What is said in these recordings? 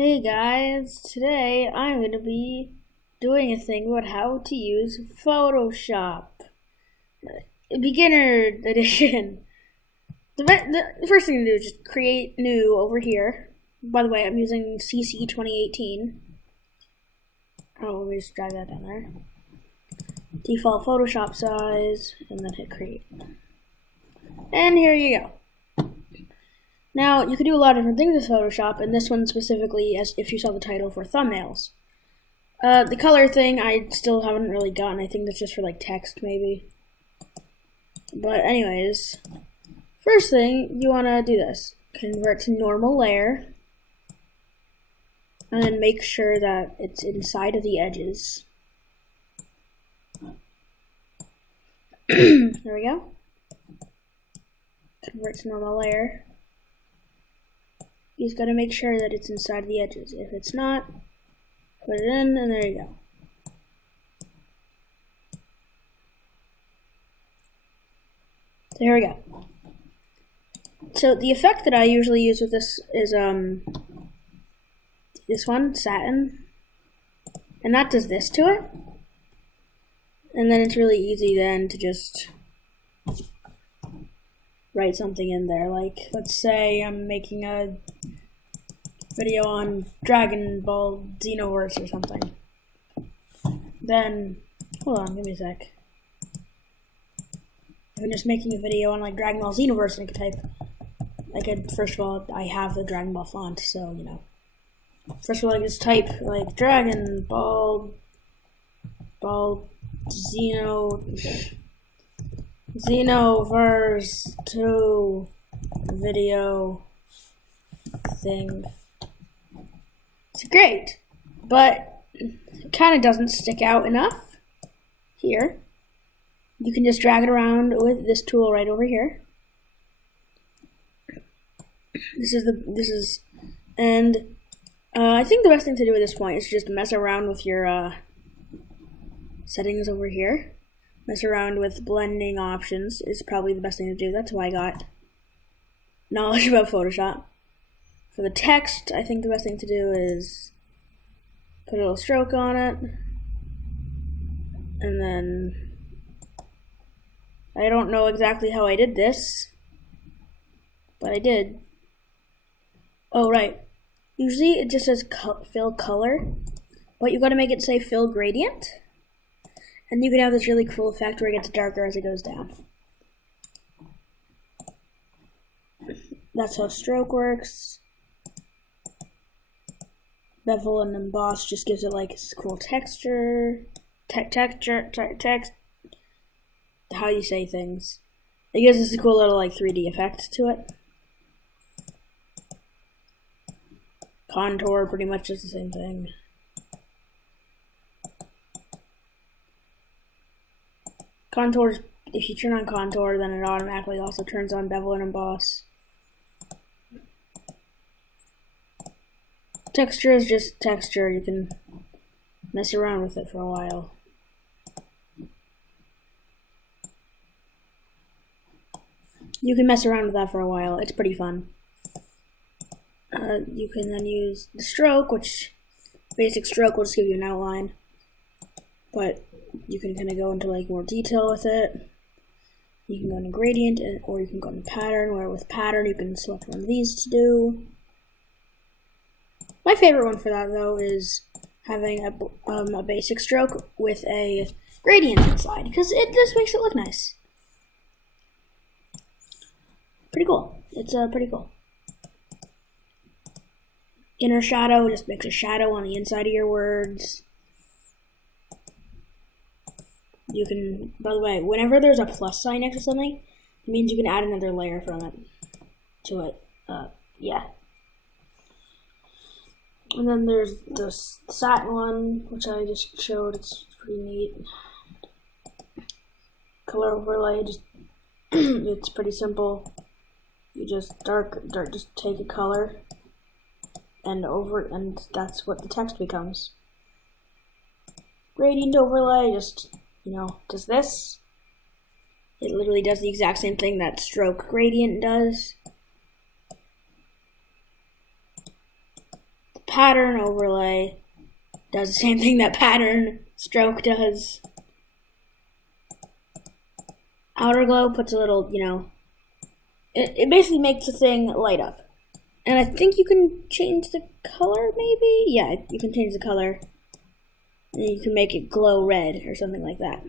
Hey guys, today I'm going to be doing a thing about how to use Photoshop. Beginner edition. The first thing to do is just create new over here. By the way, I'm using CC 2018. Oh, let me just drag that down there. Default Photoshop size, and then hit create. And here you go. Now, you can do a lot of different things with Photoshop, and this one specifically, as if you saw the title, for thumbnails. The color thing, I still haven't really gotten. I think that's just for like text, maybe. But anyways, first thing, you want to do this. Convert to normal layer, and then make sure that it's inside of the edges. There we go. Convert to normal layer. You just gotta make sure that it's inside the edges. If it's not, put it in, and there you go. There we go. So the effect that I usually use with this is this one, satin, and that does this to it. And then it's really easy then to just write something in there. Like, let's say I'm making a video on Dragon Ball Xenoverse or something. Then, hold on, give me a sec. If I'm just making a video on like Dragon Ball Xenoverse, and I could, first of all, I have the Dragon Ball font, so, you know. First of all, I just type like Dragon Ball Xenoverse 2 video thing. It's great, but it kind of doesn't stick out enough here. You can just drag it around with this tool right over here. I think the best thing to do at this point is just mess around with your settings over here. Mess around with blending options is probably the best thing to do. That's why I got knowledge about Photoshop. For the text, I think the best thing to do is put a little stroke on it. And then, I don't know exactly how I did this, but I did. Oh, right. Usually it just says fill color, but you gotta make it say fill gradient. And you can have this really cool effect where it gets darker as it goes down. That's how stroke works. Bevel and emboss just gives it like a cool texture. Text. How you say things. It gives us a cool little like 3D effect to it. Contour pretty much is the same thing. Contours, if you turn on contour, then it automatically also turns on bevel and emboss. Texture is just texture. You can mess around with it for a while. You can mess around with that for a while. It's pretty fun. You can then use the stroke, which basic stroke will just give you an outline. But you can kind of go into like more detail with it. You can go into gradient, or you can go into pattern, where with pattern you can select one of these to do. My favorite one for that though is having a basic stroke with a gradient inside, because it just makes it look nice. Pretty cool. It's pretty cool. Inner shadow just makes a shadow on the inside of your words. You can, by the way, whenever there's a plus sign next to something, it means you can add another layer from it to it. Yeah. And then there's this satin one, which I just showed. It's pretty neat. Color overlay, just it's pretty simple. You just just take a color and that's what the text becomes. Gradient overlay, just, you know, does this. It literally does the exact same thing that stroke gradient does. pattern overlay does the same thing that pattern stroke does. Outer glow puts a little, it basically makes the thing light up. And I think you can change the color, maybe? Yeah, you can change the color. And you can make it glow red or something like that.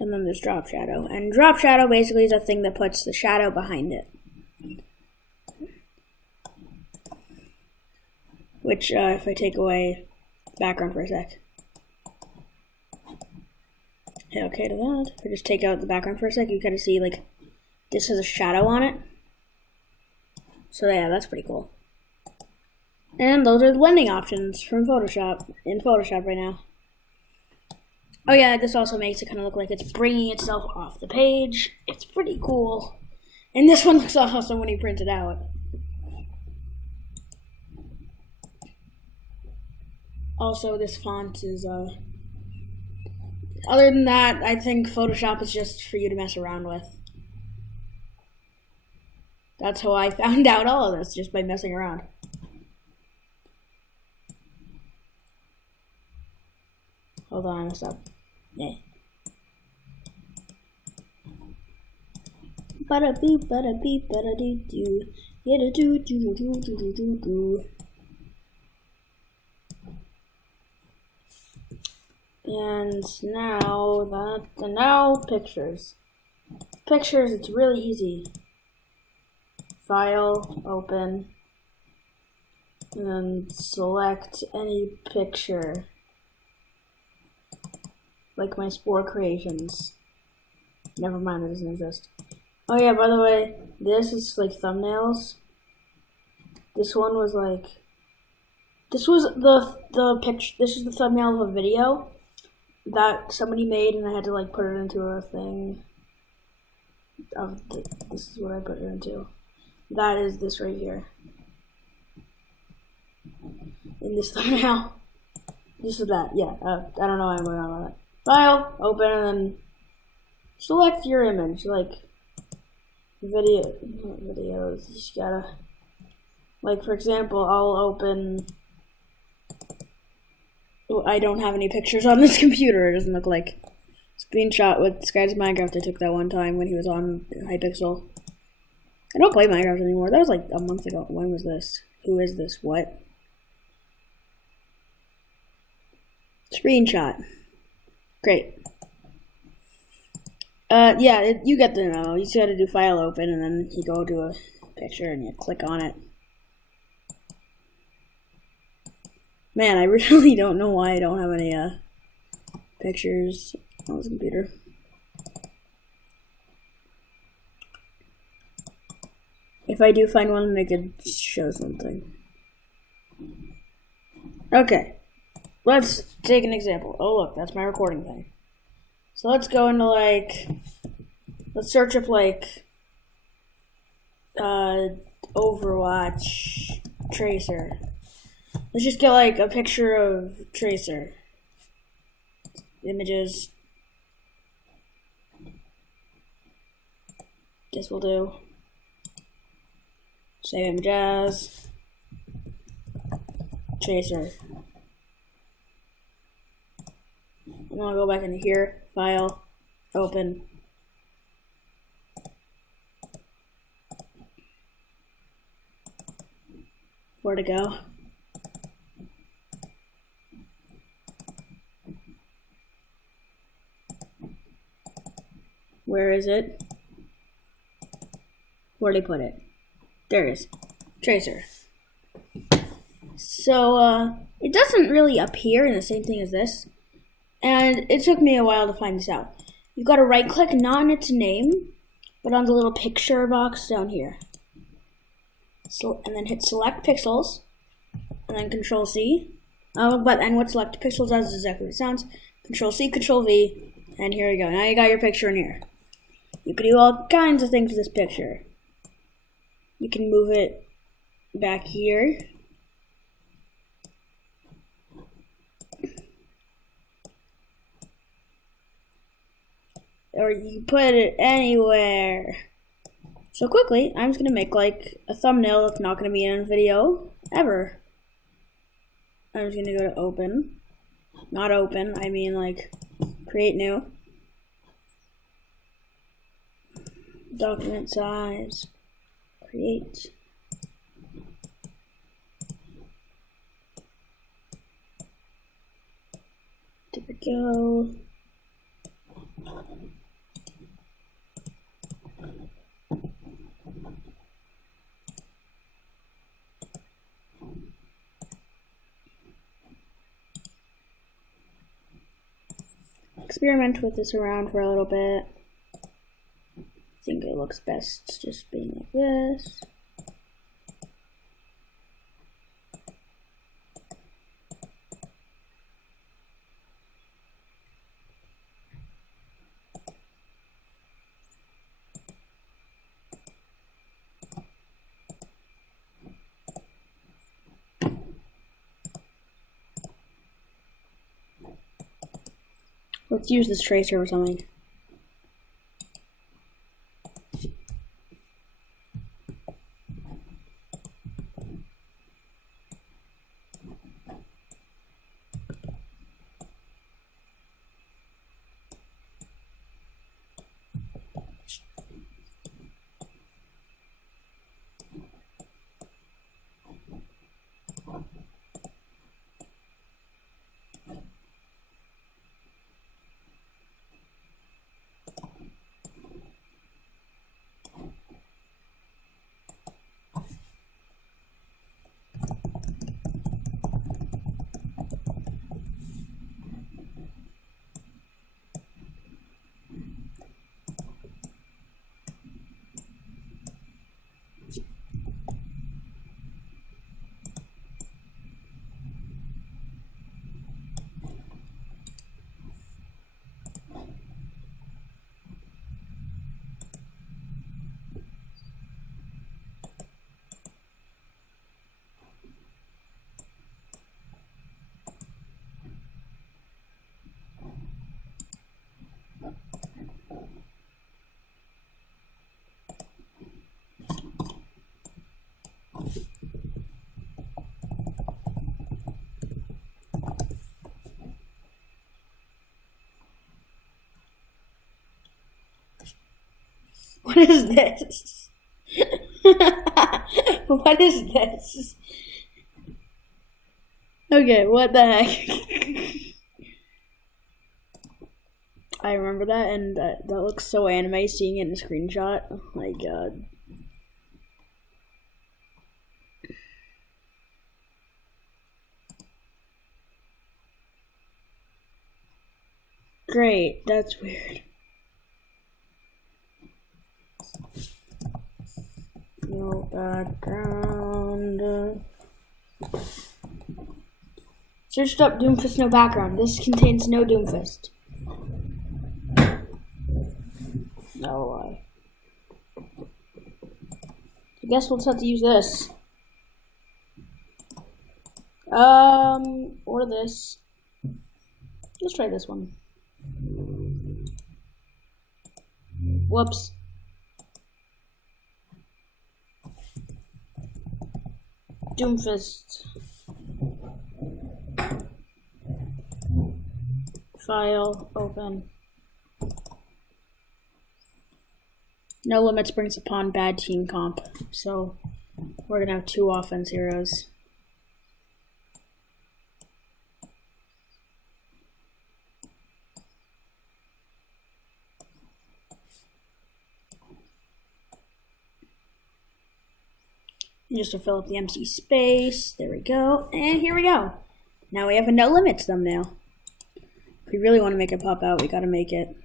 And then there's drop shadow. And drop shadow basically is a thing that puts the shadow behind it. Which, if I take away background for a sec. Hit OK to that. If I just take out the background for a sec, you kind of see, like, this has a shadow on it. So yeah, that's pretty cool. And those are the blending options from Photoshop, in Photoshop right now. Oh yeah, this also makes it kind of look like it's bringing itself off the page. It's pretty cool. And this one looks awesome when you print it out. Also, this font is, other than that, I think Photoshop is just for you to mess around with. That's how I found out all of this, just by messing around. Hold on, I messed up. Yeah. Bada beep, bada beep, bada doo doo. Yada doo doo doo doo doo doo doo. And now pictures. Pictures, it's really easy. File, open, and then select any picture. Like my Spore Creations. Never mind, that doesn't exist. Oh yeah, by the way, this is like thumbnails. This one was like, this was the picture. This is the thumbnail of a video that somebody made, and I had to like put it into a thing. This is what I put it into. That is this right here. In this thumbnail. This is that, yeah. I don't know why I'm going on with that. File, open, and then select your image. Like, videos. You just gotta, like, for example, I'll open. Well, I don't have any pictures on this computer. It doesn't look like. Screenshot with Skies Minecraft. I took that one time when he was on Hypixel. I don't play Minecraft anymore. That was like a month ago. When was this? Who is this? What? Screenshot. Great. Yeah, you get the memo. You just gotta do file open, and then you go to a picture and you click on it. Man, I really don't know why I don't have any pictures on this computer. If I do find one, I could show something. Okay, let's take an example. Oh look, that's my recording thing. So let's go into like, let's search up like Overwatch Tracer. Let's just get like a picture of Tracer. Images. Guess we'll do. Save image as Tracer. I'm gonna go back into here, file, open. Where to go? Where is it? Where'd I put it? There it is. Tracer. So, it doesn't really appear in the same thing as this. And it took me a while to find this out. You've got to right click, not on its name, but on the little picture box down here. So, and then hit select pixels, and then Control C. And what select pixels does is exactly what it sounds. Control C, Control V, and here you go. Now you got your picture in here. You can do all kinds of things with this picture. You can move it back here. Or you can put it anywhere. So quickly, I'm just going to make like a thumbnail that's not going to be in a video. ever. I'm just gonna go to open. Not open, I mean like create new. Document size. Create. There we go. Experiment with this around for a little bit. I think it looks best just being like this. Let's use this tracer or something. What is this? What is this? Okay, what the heck? I remember that, and that looks so anime, seeing it in a screenshot. Oh my god. Great, that's weird. No background. Searched up Doomfist no background. This contains no Doomfist. No lie. I guess we'll just have to use this. Or this. Let's try this one. Whoops. Doomfist. File, open. No limits brings upon bad team comp, so we're gonna have 2 offense heroes. And just to fill up the empty space, there we go, and here we go. Now we have a no limits thumbnail. If we really want to make it pop out, we gotta make it.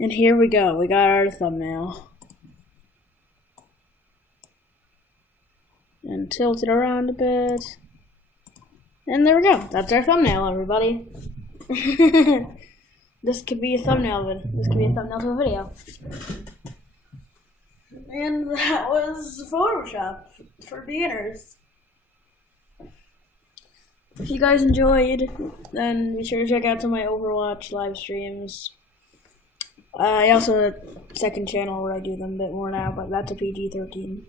And here we go. We got our thumbnail. And tilt it around a bit. And there we go. That's our thumbnail, everybody. This could be a thumbnail of it. This could be a thumbnail to a video. And that was Photoshop for beginners. If you guys enjoyed, then be sure to check out some of my Overwatch live streams. I also have a second channel where I do them a bit more now, but that's a PG-13.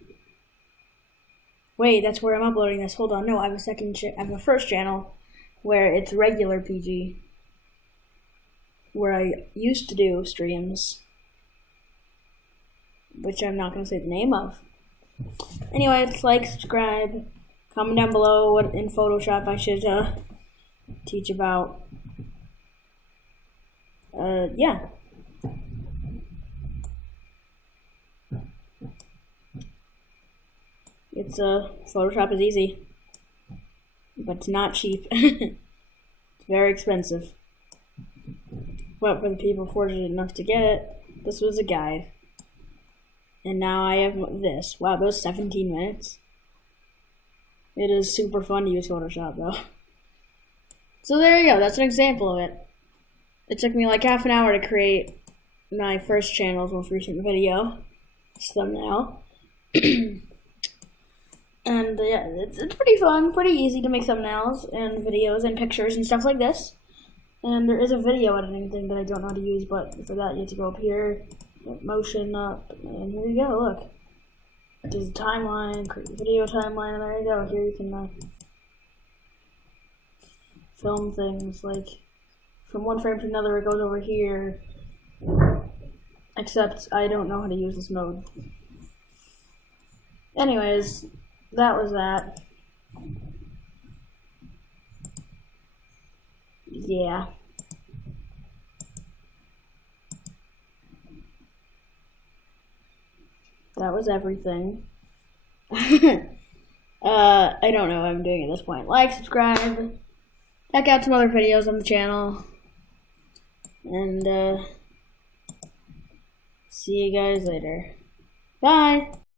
Wait, that's where I'm uploading this. Hold on, no, I have a first channel where it's regular PG, where I used to do streams, which I'm not going to say the name of. Anyway, like, subscribe, comment down below what in Photoshop I should teach about. Yeah. It's Photoshop is easy, but it's not cheap. It's very expensive. But for the people fortunate enough to get it, this was a guide. And now I have this. Wow, those 17 minutes. It is super fun to use Photoshop though. So there you go, that's an example of it. It took me like half an hour to create my first channel's most recent video. This thumbnail. And yeah, it's pretty fun, pretty easy to make thumbnails and videos and pictures and stuff like this. And there is a video editing thing that I don't know how to use, but for that you have to go up here, motion up, and here you go, look. There's a timeline, create a video timeline, and there you go. Here you can film things, like from one frame to another it goes over here. Except I don't know how to use this mode. Anyways, that was that. Yeah. That was everything. I don't know what I'm doing at this point. Like, subscribe, check out some other videos on the channel, and see you guys later. Bye!